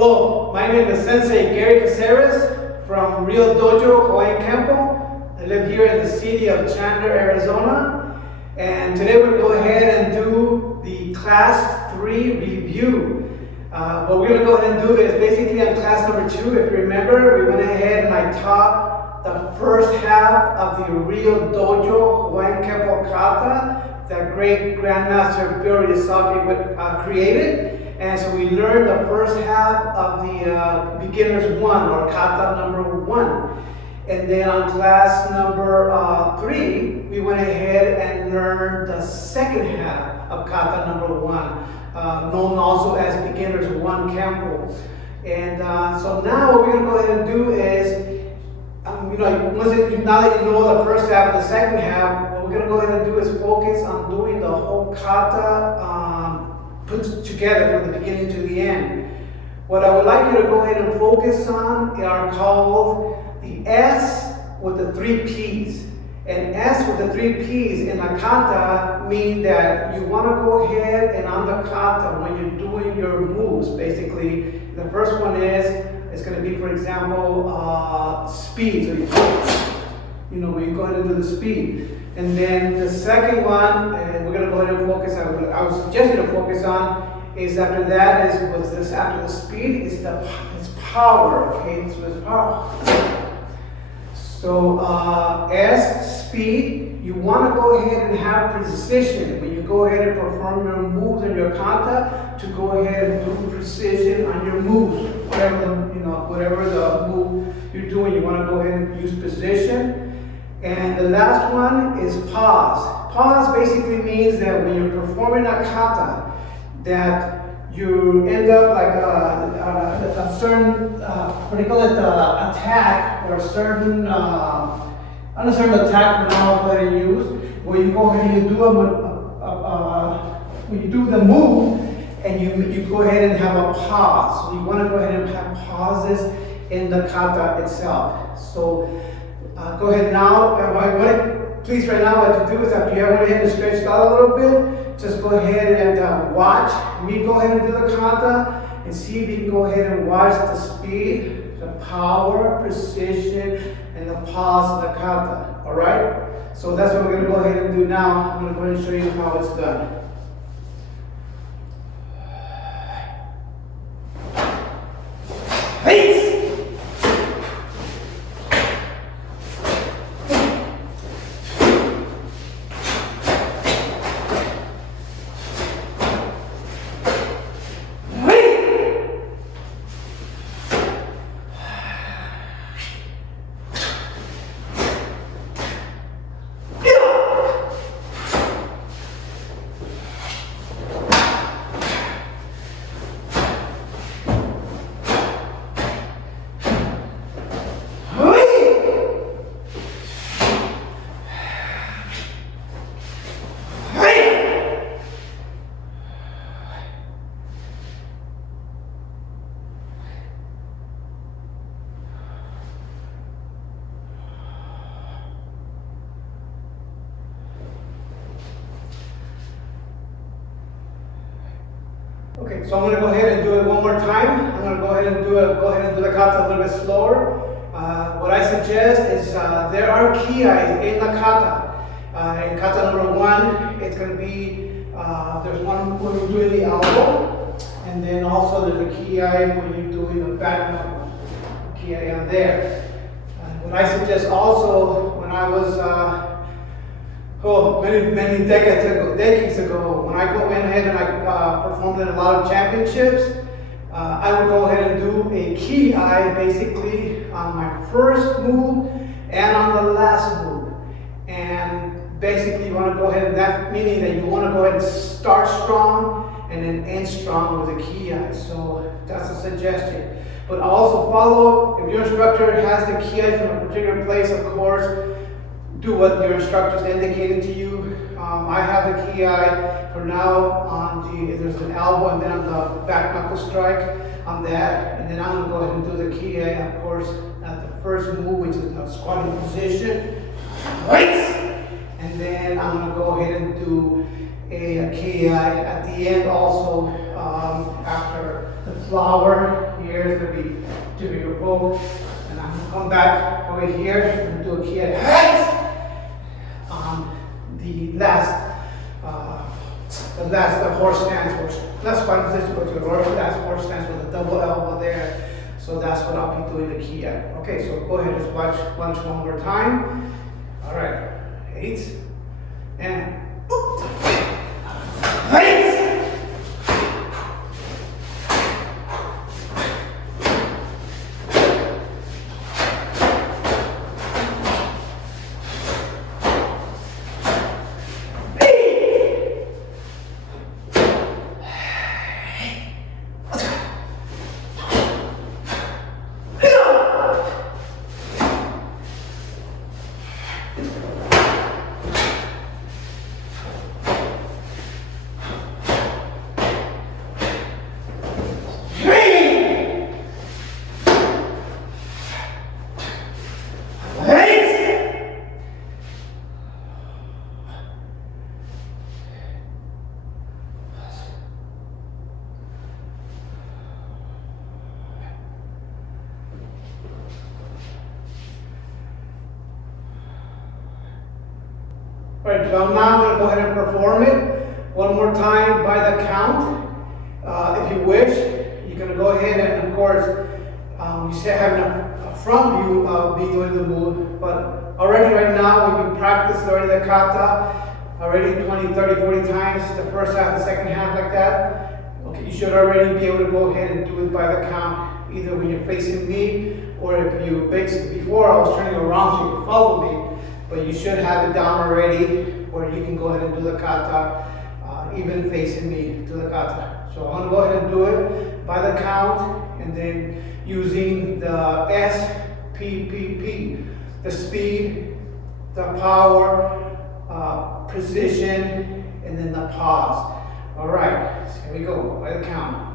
Hello, my name is Sensei Gary Caceres from Ryu Dojo Hawaiian Kenpo. I live here in the city of Chandler, Arizona. And today we're going to go ahead and do the Class 3 review. What we're going to go ahead and do is basically on Class number 2, if you remember, we went ahead and I taught the first half of the Ryu Dojo Hawaiian Kenpo Kata that great GrandMaster Ryusaki created. And so we learned the first half of the beginner's 1 or kata number 1. And then on class number 3, we went ahead and learned the second half of kata number 1, known also as beginner's 1 Kenpo. And so now what we're going to go ahead and do is, now that you know the first half and the second half, what we're going to go ahead and do is focus on doing the whole kata put together from the beginning to the end. What I would like you to go ahead and focus on are called the S with the 3 P's. And S with the 3 P's in a kata mean that you want to go ahead and on the kata when you're doing your moves, basically. The first one is, it's going to be, for example, speed. So when you go ahead and do the speed. And then the second one, and we're going to go ahead and focus on, what I would suggest you to focus on, is after that is, with this, after the speed, is it's power, okay? So it's power. So S, speed, you want to go ahead and have precision. When you go ahead and perform your moves in your kata, to go ahead and do precision on your moves. Whatever the move you're doing, you want to go ahead and use position. And the last one is pause. Pause basically means that when you're performing a kata, that you end up like a certain, attack, or a certain, uncertain attack we now go ahead and use, where you go ahead and you do when you do the move, and you go ahead and have a pause. So you want to go ahead and have pauses in the kata itself. So go ahead now, please right now what you do is after you went ahead and stretched out a little bit, just go ahead and watch me go ahead and do the kata and see if you can go ahead and watch the speed, the power, precision, and the pause of the kata, all right? So that's what we're going to go ahead and do now. I'm going to go ahead and show you how it's done. Peace! Okay, so I'm going to go ahead and do it one more time. I'm going to go ahead and do the kata a little bit slower. What I suggest is there are kiais in the kata. In kata number 1, it's going to be there's one when you're doing the elbow, and then also there's a kiai when you're doing the back knuckle. Kiai on there. What I suggest also, when I was many decades ago, when I went ahead and I performed in a lot of championships, I would go ahead and do a kiai basically on my first move and on the last move. And basically you want to go ahead, that meaning that you want to go ahead and start strong and then end strong with a kiai. So that's a suggestion. But also follow, if your instructor has the kiai from a particular place, of course, do what your instructor is indicating to you. I have the kiai for now there's an elbow and then on the back knuckle strike on that. And then I'm going to go ahead and do the kiai, of course, at the first move, which is the squatting position. Right! And then I'm going to go ahead and do a kiai at the end also After the flower, here is going to be doing your poke. And I'm going to come back over here and do a kiai on the last horse stance, last squat position, but your last horse stance with a double elbow there. So that's what I'll be doing the kiai. Okay, so go ahead and just watch one more time. All right, 8 and 8. Alright, so now I'm going to go ahead and perform it one more time by the count. If you wish, you're going to go ahead and, of course, you say having a front view of me doing the move, but already right now, we've practiced already the kata, already 20, 30, 40 times, the first half, the second half like that. Okay, you should already be able to go ahead and do it by the count, either when you're facing me, or if you, basically before I was turning around so you could follow me. But you should have it down already, where you can go ahead and do the kata, even facing me to the kata. So I'm going to go ahead and do it by the count, and then using the SPPP, the speed, the power, precision, and then the pause. All right, so here we go, by the count.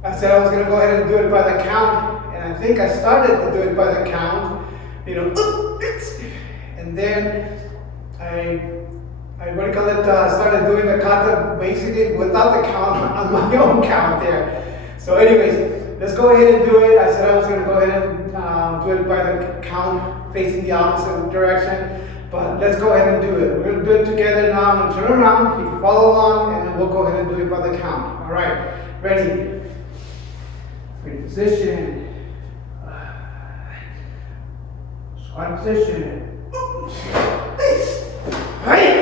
I said I was going to go ahead and do it by the count, and I think I started to do it by the count, and then I what do you call it, started doing the kata basically without the count on my own count there. So anyways, let's go ahead and do it. I said I was going to go ahead and do it by the count facing the opposite direction, but let's go ahead and do it. We're going to do it together now. I'm going to turn around, you can follow along, and then we'll go ahead and do it by the count. All right, ready? Great position. Squat position. Right.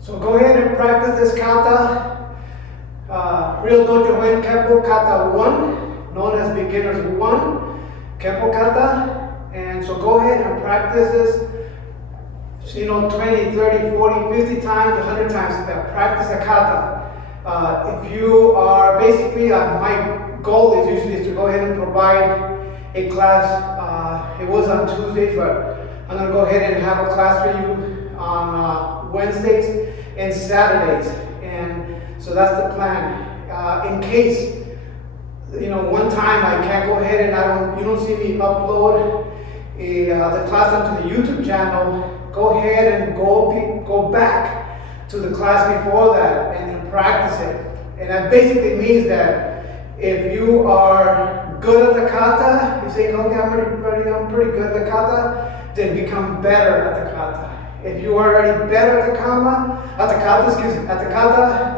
So go ahead and practice this kata. Ryu Dojo Hawaiian Kenpo Kata 1, known as Beginner's 1, Kenpo Kata. And so go ahead and practice this, 20, 30, 40, 50 times, 100 times. Practice a kata. If you are basically, my goal is usually to go ahead and provide a class. It was on Tuesdays, but I'm going to go ahead and have a class for you on Wednesdays and Saturdays. And so that's the plan. In case, one time I can't go ahead and you don't see me upload the class onto the YouTube channel, go ahead and go back to the class before that and practice it. And that basically means that if you are good at the kata, you say, okay, I'm pretty good at the kata, then become better at the kata. If you are already better at the kata,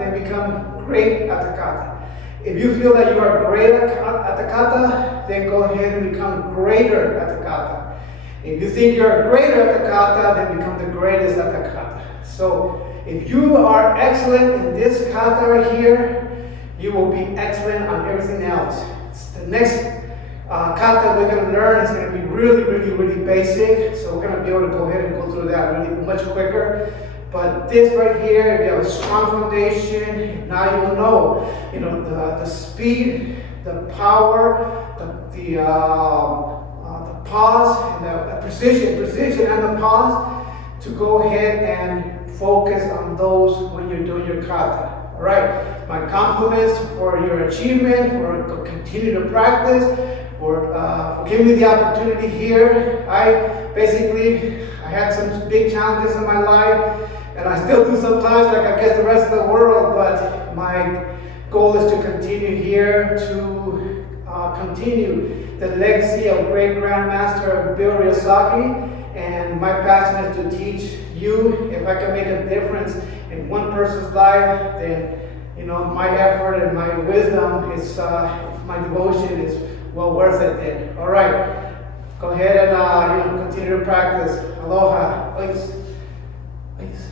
then become great at the kata. If you feel that you are great at the kata, then go ahead and become greater at the kata. If you think you're greater at the kata, then become the greatest at the kata. So if you are excellent in this kata right here, you will be excellent on everything else. The next kata we're going to learn is going to be really, really, really basic. So we're going to be able to go ahead and go through that really much quicker. But this right here, if you have a strong foundation, now you will know, the speed, the power, the pause, and the precision and the pause to go ahead and focus on those when you're doing your kata. All right, my compliments for your achievement, for continue to practice, for giving me the opportunity here. I had some big challenges in my life, and I still do sometimes, like I guess the rest of the world, but my goal is to continue here, to continue the legacy of great GrandMaster Bill Ryusaki, and my passion is to teach you. If I can make a difference in one person's life, then my effort and my wisdom is my devotion is well worth it then. All right, go ahead and continue to practice. Aloha. Peace. Peace.